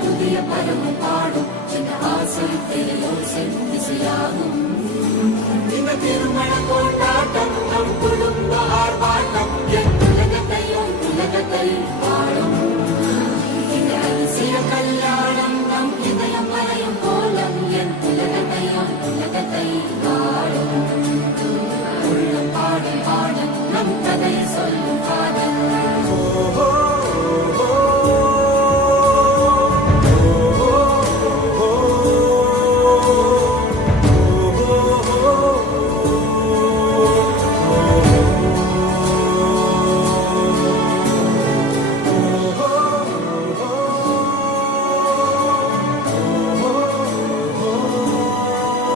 புதிய பருவம் பாடும் சின்ன ஆசை பெரியோசை இசையாகும். இந்த திருமண கொண்டாட்டம் நம் குடும்ப ஆர்ப்பாட்டம் என் உலகத்தையும்